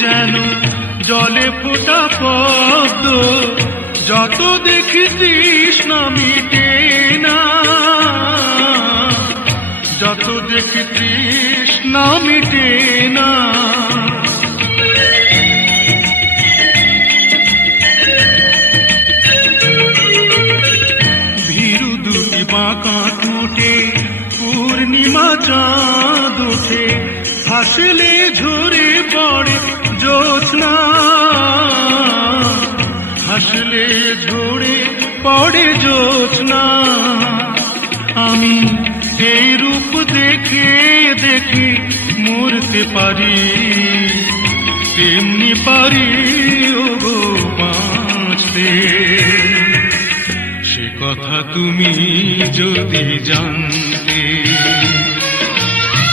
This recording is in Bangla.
যেন জলে ফোটা পদ্ম, যত দেখি তৃষ্ণা মিটে না, যত দেখি তৃষ্ণা মিটে না। ভীরু দুটি বাঁকা ঠোঁটে পূর্ণিমা চাঁদ ওঠে, হাসলে ঝরে পড়ে জ্যোৎস্না, হাসলে ঝরে পড়ে জ্যোৎস্না। আমি এই রূপ দেখে দেখে মরতে পারি, তেমনি পারি ওগো বাঁচতে। সে কথা তুমি যদি জানতে।